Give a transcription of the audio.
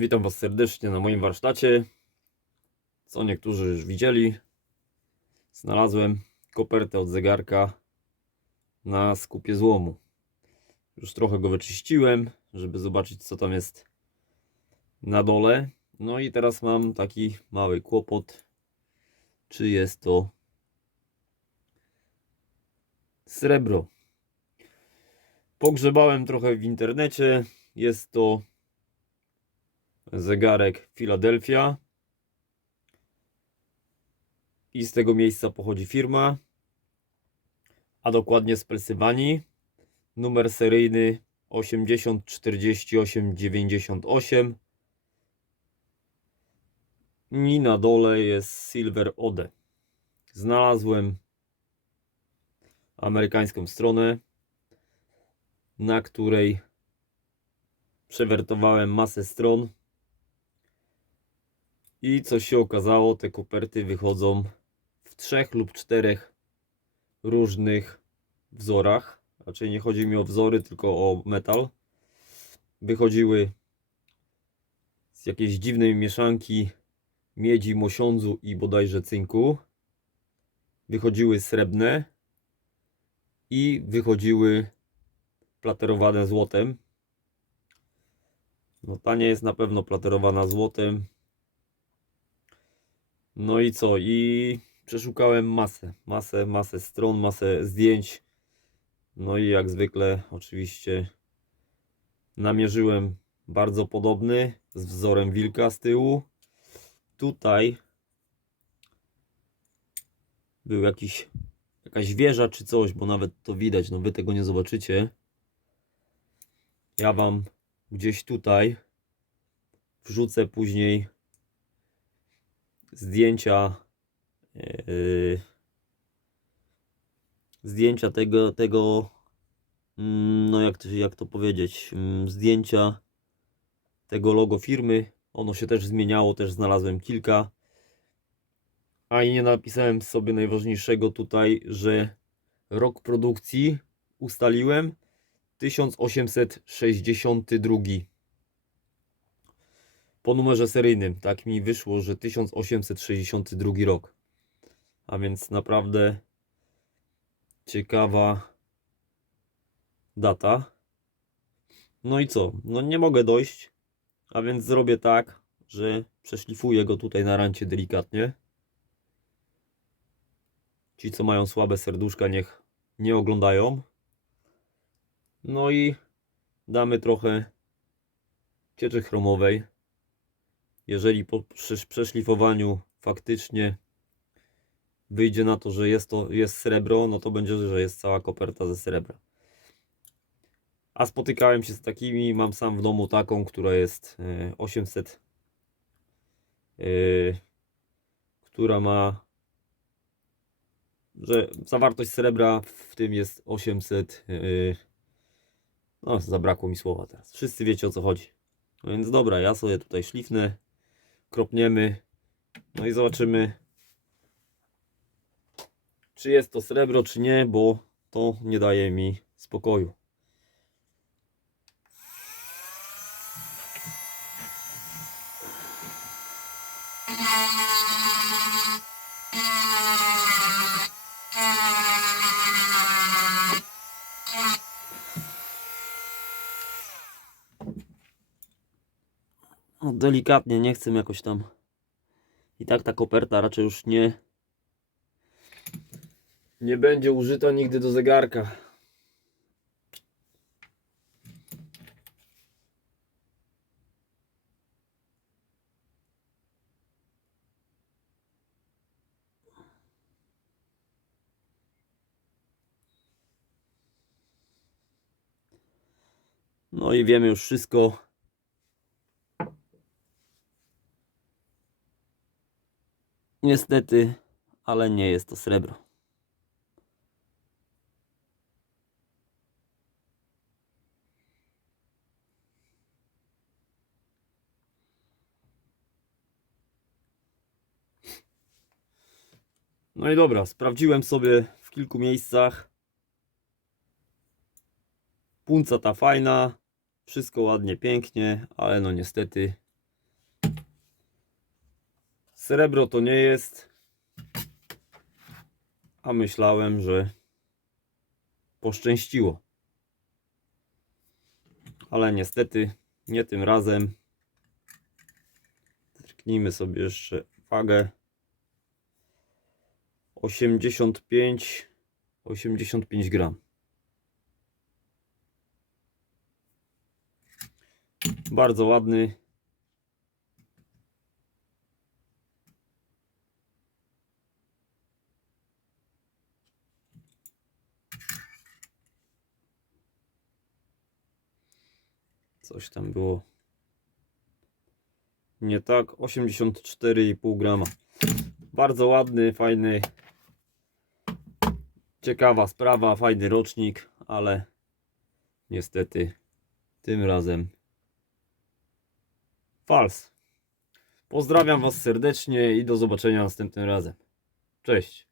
Witam Was serdecznie na moim warsztacie. Co niektórzy już widzieli, znalazłem kopertę od zegarka na skupie złomu. Już trochę go wyczyściłem, żeby zobaczyć, co tam jest na dole. No i teraz mam taki mały kłopot, czy jest to srebro. Pogrzebałem trochę w internecie. Jest to zegarek Philadelphia. I z tego miejsca pochodzi firma, a dokładnie z Pensylwanii. Numer seryjny 804898. I na dole jest Silver Ode. Znalazłem amerykańską stronę, na której przewertowałem masę stron. I co się okazało, te koperty wychodzą w trzech lub czterech różnych wzorach. Raczej nie chodzi mi o wzory, tylko o metal. Wychodziły z jakiejś dziwnej mieszanki miedzi, mosiądzu i bodajże cynku. Wychodziły srebrne i wychodziły platerowane złotem. No ta nie jest na pewno platerowana złotem. No i co? I przeszukałem masę, masę, masę stron, masę zdjęć. No i jak zwykle oczywiście namierzyłem bardzo podobny z wzorem wilka z tyłu. Tutaj był jakiś jakaś wieża czy coś, bo nawet to widać, no wy tego nie zobaczycie. Ja wam gdzieś tutaj wrzucę później zdjęcia yy, zdjęcia tego tego mm, no jak to, jak to powiedzieć mm, zdjęcia tego logo firmy. Ono się też zmieniało też znalazłem kilka. A i nie napisałem sobie najważniejszego tutaj że rok produkcji ustaliłem 1862 po numerze seryjnym. Tak mi wyszło, że 1862 rok. A więc naprawdę ciekawa data. No i co? No nie mogę dojść, a więc zrobię tak, że przeszlifuję go tutaj na rancie delikatnie. Ci, co mają słabe serduszka, niech nie oglądają. No i damy trochę cieczy chromowej. Jeżeli po przesz- przeszlifowaniu faktycznie wyjdzie na to, że jest to jest srebro, no to będzie, że jest cała koperta ze srebra. A spotykałem się z takimi, mam sam w domu taką, która jest e, 800, e, która ma, że zawartość srebra w tym jest 800, e, no zabrakło mi słowa teraz. Wszyscy wiecie o co chodzi. No więc dobra, ja sobie tutaj szlifnę, kropniemy, no i zobaczymy, czy jest to srebro, czy nie, bo to nie daje mi spokoju. No, delikatnie, nie chcę jakoś tam. I tak ta koperta raczej już nie. Nie będzie użyta nigdy do zegarka. No i wiemy już wszystko. Niestety, ale nie jest to srebro. No i dobra, sprawdziłem sobie w kilku miejscach. Punca ta fajna, wszystko ładnie, pięknie, ale no niestety Srebro to nie jest. A myślałem, że poszczęściło. Ale niestety nie tym razem. Zerknijmy sobie jeszcze wagę. 85 85 gram. Bardzo ładny. Coś tam było. Nie tak, 84,5 grama. Bardzo ładny, fajny. Ciekawa sprawa, fajny rocznik, ale niestety tym razem fals. Pozdrawiam Was serdecznie i do zobaczenia następnym razem. Cześć.